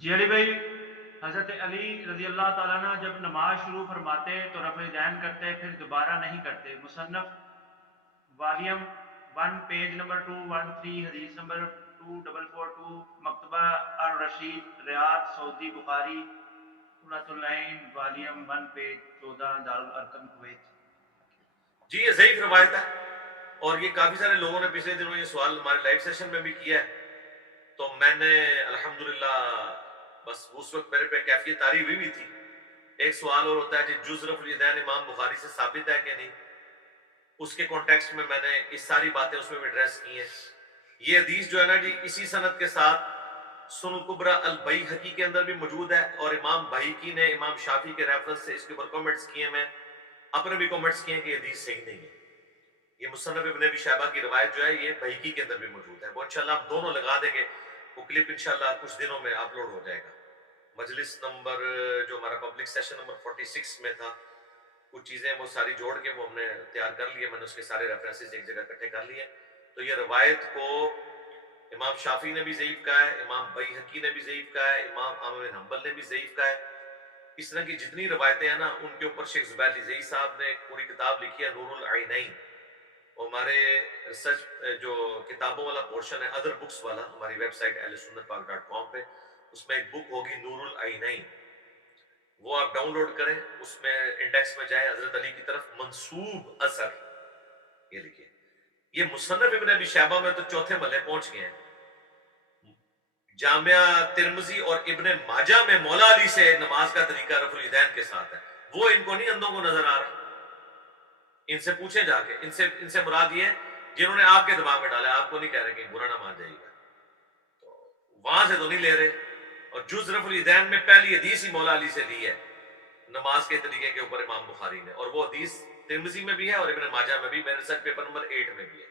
جی علی بھائی، حضرت علی رضی اللہ تعالیٰ عنہ جب نماز شروع فرماتے تو رفع دین کرتے، پھر دوبارہ نہیں کرتے۔ مصنف والیم 1 پیج نمبر 213 حدیث نمبر 2442 مکتبہ الرشید ریاض سعودی بخاری قرۃ العین والیم 1 پیج 14 دارالارقم کویت۔ جی یہ ضعیف روایت ہے، اور یہ کافی سارے لوگوں نے پچھلے دنوں یہ سوال ہمارے لائیو سیشن میں بھی کیا ہے، تو میں نے الحمدللہ بس اس وقت میرے پہ کیفیت طاری ہوئی تھی۔ ایک سوال اور ہوتا ہے جی جز رفع الیدین امام بخاری سے ثابت ہے کہ نہیں، اس کے کانٹیکسٹ میں نے یہ ساری باتیں اس میں بھی ایڈریس کی ہیں۔ یہ حدیث جو ہے نا جی اسی سند کے ساتھ سنن الکبریٰ البیہقی کے اندر بھی موجود ہے، اور امام بہقی نے امام شافعی کے ریفرنس سے اس کے اوپر کامنٹس کیے ہیں، میں اپنے بھی کامنٹس کیے ہیں کہ یہ حدیث صحیح نہیں ہے۔ یہ مصنف ابن ابی شیبہ کی روایت جو ہے یہ بہقی کے اندر بھی موجود ہے، وہ انشاءاللہ ہم دونوں لگا دیں گے، وہ کلپ انشاءاللہ کچھ دنوں میں اپلوڈ ہو جائے گا۔ مجلس نمبر جو ہمارا پبلک سیشن نمبر 46 میں تھا، کچھ چیزیں وہ ساری جوڑ کے وہ ہم نے تیار کر لیے، میں نے اس کے سارے ریفرنسز ایک جگہ اکٹھے کر لیے۔ تو یہ روایت کو امام شافعی نے بھی ضعیف کہا ہے، امام بہقی نے بھی ضعیف کہا ہے، امام احمد بن حنبل نے بھی ضعیف کہا ہے۔ اس طرح کی جتنی روایتیں ہیں نا ان کے اوپر شیخ زبیر الجزیری صاحب نے ایک پوری کتاب لکھی ہے نور العینین، ہمارے ریسرچ جو کتابوں والا پورشن ہے ادر بکس والا، ہماری ویب سائٹ اہلسنتپاک.com پہ اس میں ایک بک ہوگی نور العینین، وہ آپ ڈاؤن لوڈ کریں، اس میں انڈیکس میں جائیں حضرت علی کی طرف منسوب اثر یہ لکھیں۔ یہ مصنف ابن ابی شیبہ میں تو چوتھے ملے پہنچ گئے ہیں۔ جامعہ ترمذی اور ابن ماجہ میں مولا علی سے نماز کا طریقہ رفع الیدین کے ساتھ ہے، وہ ان کو نہیں اندھوں کو نظر آ رہا۔ ان سے پوچھیں جا کے، ان سے مراد یہ ہے جنہوں نے آپ کے دماغ میں ڈالا، آپ کو نہیں کہہ رہے کہ برا نہ مان جائے گا، تو وہاں سے تو نہیں لے رہے۔ اور جز رفع الیدین میں پہلی حدیث ہی مولا علی سے لی ہے نماز کے طریقے کے اوپر امام بخاری نے، اور وہ حدیث ترمذی میں بھی ہے اور ابن ماجہ میں بھی، میرے ساتھ پیپر نمبر 8 میں بھی ہے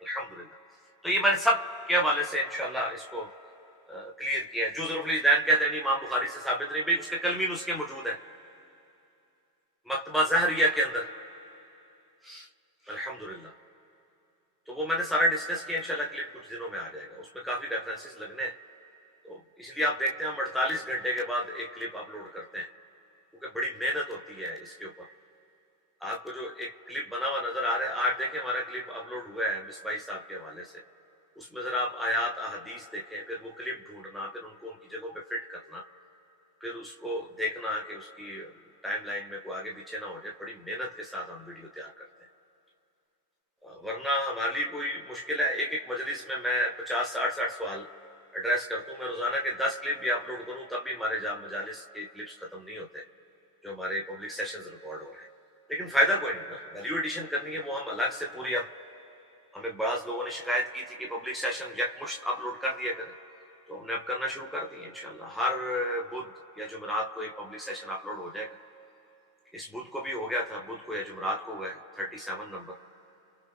الحمدللہ۔ تو یہ میں نے سب کے حوالے سے انشاءاللہ اس کو کلیئر کیا ہے۔ جز رفع الیدین کہتے ہیں نہیں امام بخاری سے ثابت نہیں، بھئی اس کے کلمی نسخے موجود ہیں مکتبہ زہریہ کے اندر الحمدللہ۔ تو وہ میں نے سارا ڈسکس کیا، انشاءاللہ کلپ کچھ دنوں میں آ جائے گا، اس میں کافی ریفرنسز لگنے ہیں، تو اس لیے آپ دیکھتے ہیں ہم 48 گھنٹے کے بعد ایک کلپ اپلوڈ کرتے ہیں، کیونکہ بڑی محنت ہوتی ہے اس کے اوپر۔ آپ کو جو ایک کلپ بنا ہوا نظر آ رہا ہے، آج دیکھیں ہمارا کلپ اپلوڈ ہوا ہے مصباحی صاحب کے حوالے سے، اس میں ذرا آپ آیات احادیث دیکھیں، پھر وہ کلپ ڈھونڈنا، پھر ان کو ان کی جگہوں پہ فٹ کرنا، پھر اس کو دیکھنا کہ اس کی ٹائم لائن میں کوئی آگے پیچھے نہ ہو جائے، بڑی محنت کے ساتھ ہم ویڈیو تیار کرتے ہیں۔ ورنہ ہمارے لیے کوئی مشکل ہے، ایک ایک مجلس میں 50-60 سوال ایڈریس کرتا ہوں، میں روزانہ کے 10 کلپ بھی اپلوڈ کروں تب بھی ہمارے جام مجالس کے کلپس ختم نہیں ہوتے جو ہمارے پبلک سیشنز ریکارڈ ہو رہے ہیں، لیکن فائدہ کوئی نہیں نا، ویلیو ایڈیشن کرنی ہے وہ ہم الگ سے پوری۔ اب ہمیں بعض لوگوں نے شکایت کی تھی کہ پبلک سیشن یکمشت اپلوڈ کر دیا کریں، تو ہم نے اب کرنا شروع کر دی ہے انشاءاللہ، ہر بدھ یا جمعرات کو ایک پبلک سیشن اپلوڈ ہو جائے گا۔ اس بدھ کو بھی ہو گیا تھا، بدھ کو یا جمعرات کو ہوا ہے 37 نمبر،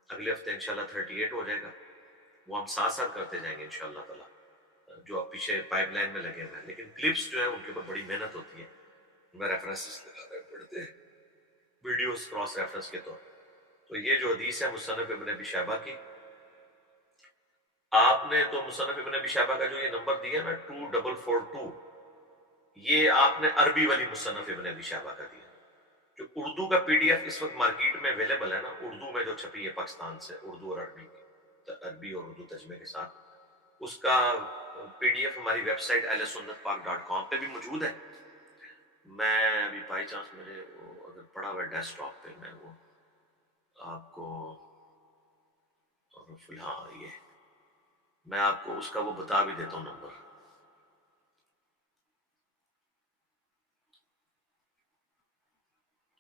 اگلے ہفتے انشاءاللہ 38 ہو جائے گا، وہ ہم ساتھ ساتھ کرتے جائیں گے انشاءاللہ تعالیٰ، جو اب پیچھے پائپ لائن میں لگے ہوئے ہیں، لیکن کلپس جو ہیں ان کے اوپر بڑی محنت ہوتی ہے، میں ریفرنسز لگانا پڑتے ہیں ویڈیوز کراس ریفرنس کے طور پر۔ تو یہ جو حدیث ہے مصنف ابن ابی شیبہ کی، آپ نے تو مصنف ابن ابی شیبہ کا جو یہ نمبر دیا نا 2442، یہ آپ نے عربی والی مصنف ابن ابی شیبہ کا دیا، جو اردو کا پی ڈی ایف اس وقت مارکیٹ میں اویلیبل ہے نا، اردو میں جو چھپی ہے پاکستان سے، اردو اور عربی اور اردو ترجمے کے ساتھ، اس کا پی ڈی ایف ہماری ویب سائٹ اہلسنتپاک.com پہ بھی موجود ہے۔ میں ابھی بائی چانس میرے وہ اگر پڑا ہوا ہے ڈیسک ٹاپ پہ، میں وہ آپ کو فی الحال یہ میں آپ کو اس کا وہ بتا بھی دیتا ہوں نمبر۔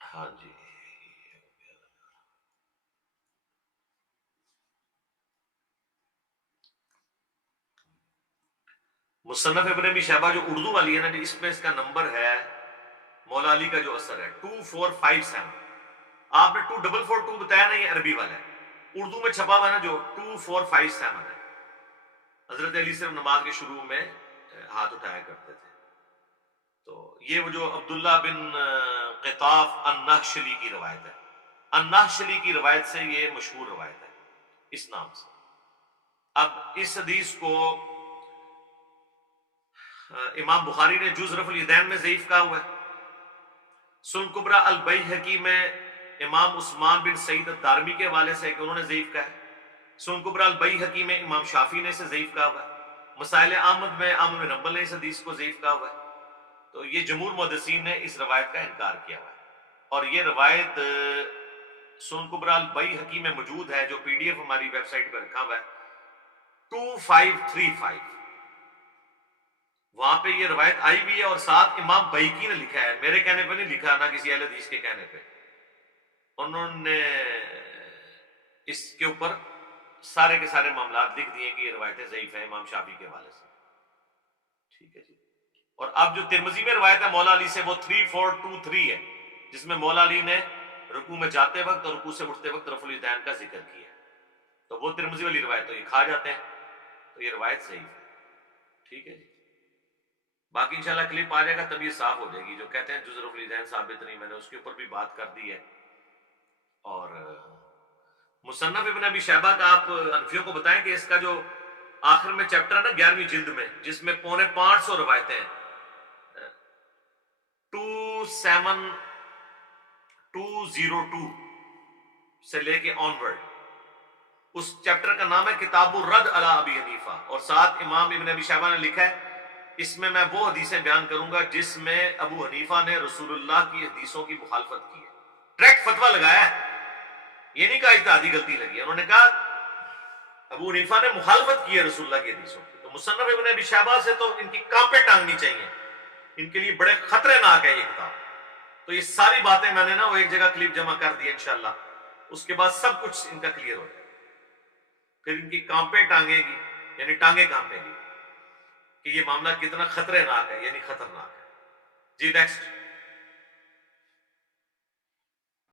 ہاں جی، مصنف ابن ابی شیبہ جو اردو والی ہے نا جی، اس میں اس کا نمبر ہے مولا علی کا جو اثر ہے 2457۔ آپ نے 2442 بتایا نا، یہ عربی والا ہے، اردو میں چھپا ہوا نا جو 2457 ہے۔ حضرت علی صرف نماز کے شروع میں ہاتھ اٹھایا کرتے تھے، تو یہ وہ جو عبداللہ بن قطاف النحشلی کی روایت ہے، النحشلی کی روایت سے یہ مشہور روایت ہے اس نام سے۔ اب اس حدیث کو امام بخاری نے جز رفع الیدین میں ضعیف کہا ہوا ہے. سنن کبریٰ البیہقی میں امام عثمان بن سعید الدارمی کے حوالے سے کہ انہوں نے ضعیف کہا ہے. سنن کبریٰ البیہقی میں امام شافعی نے اسے ضعیف کہا ہوا ہے. مسائل احمد میں احمد بن حنبل نے اس حدیث کو ضعیف کہا ہوا ہے. تو یہ جمہور محدثین نے اس روایت کا انکار کیا ہوا ہے. اور یہ روایت سنن کبریٰ البیہقی میں موجود ہے, جو پی ڈی ایف ہماری ویب سائٹ پہ رکھا ہوا ہے 2535. وہاں پہ یہ روایت آئی بھی ہے, اور ساتھ امام بیہقی نے لکھا ہے, میرے کہنے پہ نہیں لکھا, نہ کسی اہل حدیث کے کہنے پہ. انہوں نے اس کے اوپر سارے کے سارے معاملات لکھ دیے کہ یہ روایتیں ضعیف ہیں امام شافعی کے حوالے سے. ٹھیک ہے جی. اور اب جو ترمذی میں روایت ہے مولا علی سے, وہ 3423 ہے, جس میں مولا علی نے رکوع میں جاتے وقت اور رکوع سے اٹھتے وقت رفع الیدین کا ذکر کیا ہے. تو وہ ترمذی والی روایت تو یہ کھا جاتے ہیں, تو یہ روایت ضعیف ہے. ٹھیک ہے جی. باقی انشاءاللہ کلپ آ جائے گا تب یہ صاف ہو جائے گی. جو کہتے ہیں جز رفع الیدین ثابت نہیں, میں نے اس کے اوپر بھی بات کر دی ہے. اور مصنف ابن ابی شیبہ کا آپ حنفیوں کو بتائیں کہ اس کا جو آخر میں چیپٹر ہے نا 11ویں جلد میں, جس میں 550 روایتیں ہیں, 27202 سے لے کے آنورڈ, اس چیپٹر کا نام ہے کتاب الرد علی ابی حنیفہ. اور ساتھ امام ابن ابی شیبہ نے لکھا ہے اس میں میں وہ حدیثیں بیان کروں گا جس میں ابو حنیفہ نے رسول اللہ کی حدیثوں کی مخالفت کی ہے. ڈائریکٹ فتویٰ لگایا ہے, یہ نہیں کہا اجتہادی غلطی لگی ہے. انہوں نے کہا ابو حنیفہ نے مخالفت کی ہے رسول اللہ کی حدیثوں کی. تو مصنف ابن ابی شیبہ سے تو ان کی کانپیں ٹانگنی چاہیے, ان کے لیے بڑے خطرے ناک ہے یہ کتاب. تو یہ ساری باتیں میں نے نا وہ ایک جگہ کلپ جمع کر دی ہے انشاءاللہ, اس کے بعد سب کچھ ان کا کلیئر ہو جائے. پھر ان کی کانپیں ٹانگے گی, یعنی ٹانگیں کانپیں گی کہ یہ معاملہ کتنا خطرے ناک ہے, یعنی خطرناک ہے. جی نیکسٹ.